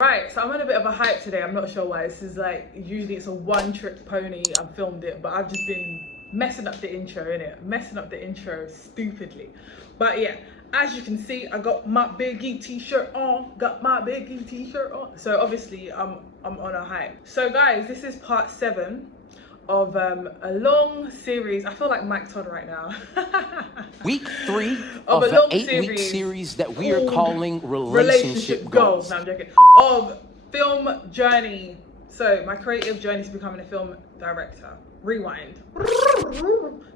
Right, so I'm on a bit of a hype today. I'm not sure why. This is like, usually it's a one-trick pony. I've filmed it, but I've just been messing up the intro, innit? Messing up the intro stupidly. But yeah, as you can see, I got my Biggie t-shirt on. So obviously, I'm on a hype. So guys, this is part 7 of a long series. I feel like Mike Todd right now. Week 3 of an 8-week series that we are calling Relationship Goals. No, I'm joking. Of film journey. So my creative journey to becoming a film director. Rewind.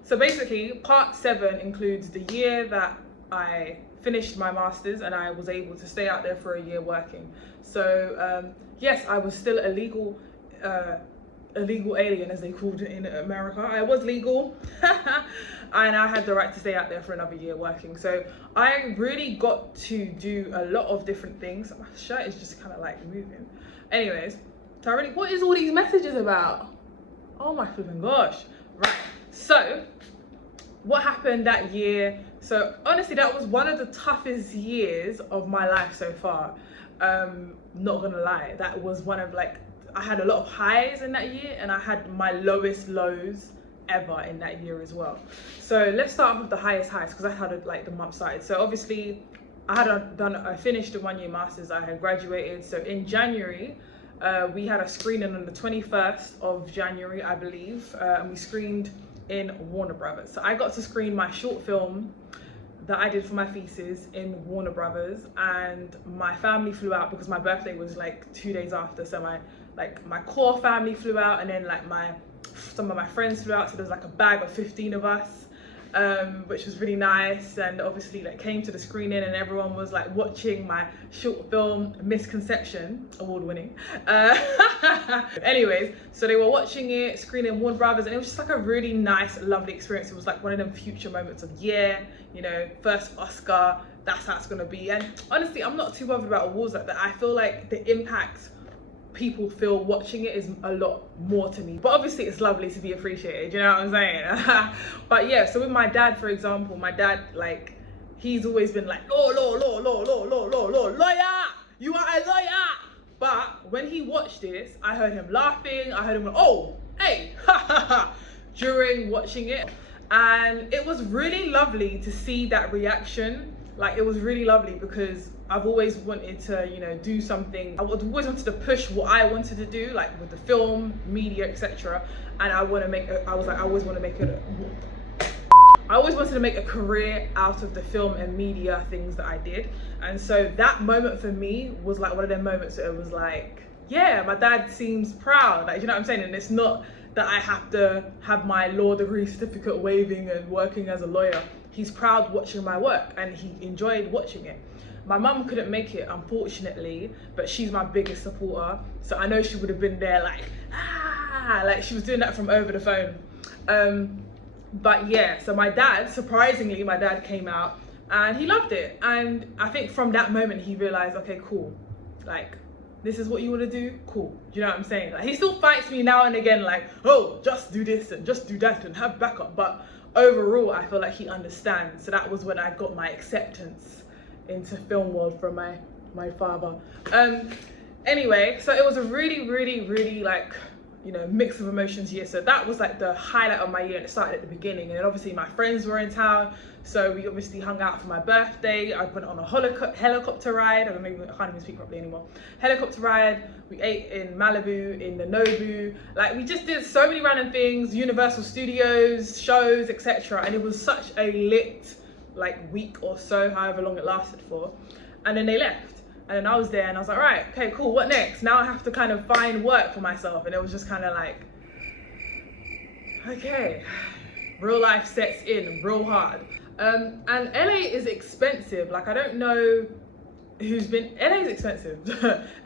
So basically, part 7 includes the year that I finished my masters and I was able to stay out there for a year working. So yes, I was still a legal alien, as they called it in America. I was legal and I had the right to stay out there for another year working. So I really got to do a lot of different things. My shirt is just kind of like moving. Anyways, so what is all these messages about? Oh my flipping gosh. Right, so what happened that year? So honestly, that was one of the toughest years of my life so far. Not gonna lie, that was one of I had a lot of highs in that year and I had my lowest lows ever in that year as well. So let's start off with the highest highs, because I had the month started. So obviously I finished the 1-year masters. I had graduated. So in January, we had a screening on the 21st of January, I believe, and we screened in Warner Brothers. So I got to screen my short film that I did for my thesis in Warner Brothers, and my family flew out because my birthday was 2 days after. So my core family flew out, and then some of my friends flew out. So there's a bag of 15 of us, which was really nice. And obviously came to the screening and everyone was watching my short film Misconception, award-winning. Anyways, so they were watching it, screening Warner Brothers, and it was just a really nice, lovely experience. It was one of them future moments of, yeah, you know, first Oscar, that's how it's gonna be. And honestly, I'm not too bothered about awards like that. I feel like the impact people feel watching it is a lot more to me, but obviously it's lovely to be appreciated, you know what I'm saying? But yeah, so with my dad, for example, my dad, he's always been lawyer, you are a lawyer. But when he watched this, I heard him laughing, I heard him go, oh, hey, during watching it. And it was really lovely to see that reaction. It was really lovely because I've always wanted to, you know, do something. I always wanted to push what I wanted to do, with the film, media, etc. And I always wanted to make a career out of the film and media things that I did. And so that moment for me was one of them moments that it was yeah, my dad seems proud, you know what I'm saying? And it's not that I have to have my law degree certificate waving and working as a lawyer. He's proud watching my work and he enjoyed watching it. My mum couldn't make it, unfortunately, but she's my biggest supporter. So I know she would have been there she was doing that from over the phone. But yeah, so my dad, surprisingly, my dad came out and he loved it. And I think from that moment, he realized, okay, cool. This is what you want to do? Cool. Do you know what I'm saying? He still fights me now and again, oh, just do this and just do that and have backup. But overall, I feel like he understands. So that was when I got my acceptance into film world from my father. Anyway, so it was a really, really, really mix of emotions year. So that was the highlight of my year, and it started at the beginning. And then obviously my friends were in town, so we obviously hung out for my birthday. I went on a helicopter ride. I can't even speak properly anymore. Helicopter ride. We ate in Malibu, in the Nobu. We just did so many random things, Universal Studios, shows, etc. And it was such a lit week or so, however long it lasted for. And then they left. And then I was there and I was right, okay, cool, what next? Now I have to kind of find work for myself. And it was just kind of okay, real life sets in real hard. And LA is expensive. I don't know who's been, LA is expensive.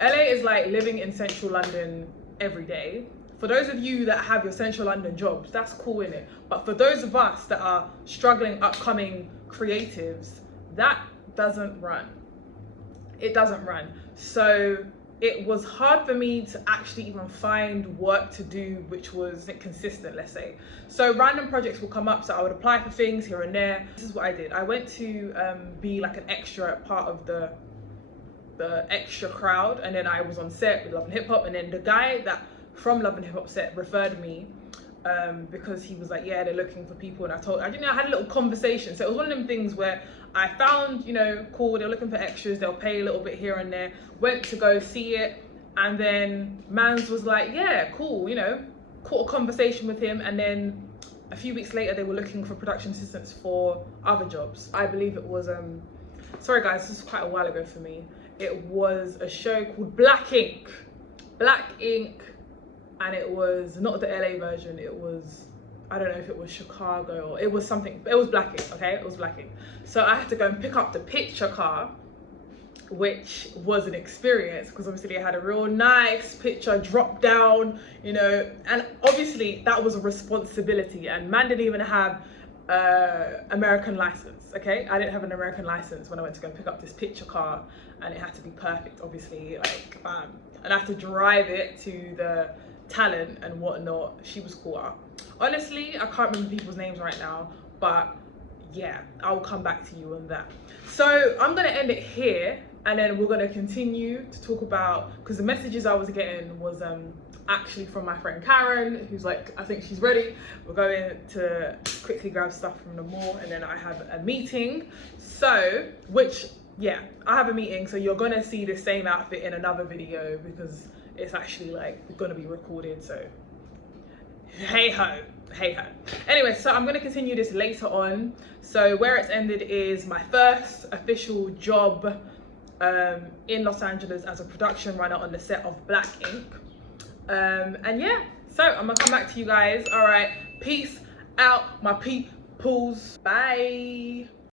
LA is living in central London every day. For those of you that have your central London jobs, that's cool, innit? But for those of us that are struggling, upcoming creatives, that doesn't run. It doesn't run. So it was hard for me to actually even find work to do which was consistent, let's say. So random projects will come up, so I would apply for things here and there. This is what I did. I went to be an extra part of the the extra crowd, and then I was on set with Love and Hip Hop, and then the guy that from Love and Hip Hop set referred me because he was like, yeah, they're looking for people, and I had a little conversation. So it was one of them things where I found, you know, cool, they're looking for extras, they'll pay a little bit here and there, went to go see it, and then Mans was like, yeah, cool, you know, caught a conversation with him, and then a few weeks later they were looking for production assistants for other jobs. I believe it was sorry guys, this is quite a while ago for me. It was a show called Black Ink, and it was not the LA version, it was, I don't know if it was Chicago or it was something, it was Black Ink, okay, it was Black Ink. So I had to go and pick up the picture car, which was an experience because obviously they had a real nice picture drop down, you know, and obviously that was a responsibility, and man didn't even have American license, okay? I didn't have an American license when I went to go pick up this picture car, and it had to be perfect, obviously, like bam. And I had to drive it to the talent and whatnot. She was cool. Honestly, I can't remember people's names right now, but yeah, I'll come back to you on that. So I'm gonna end it here, and then we're gonna continue to talk about, because the messages I was getting was actually from my friend Karen, who's like, I think she's ready. We're going to quickly grab stuff from the mall, and then I have a meeting. So, yeah, I have a meeting, so you're gonna see the same outfit in another video because it's actually like gonna be recorded, so hey ho. Anyway, so I'm gonna continue this later on. So where it's ended is my first official job in Los Angeles as a production runner on the set of Black Ink. And yeah, so I'm gonna come back to you guys. All right, peace out, my peoples. Bye.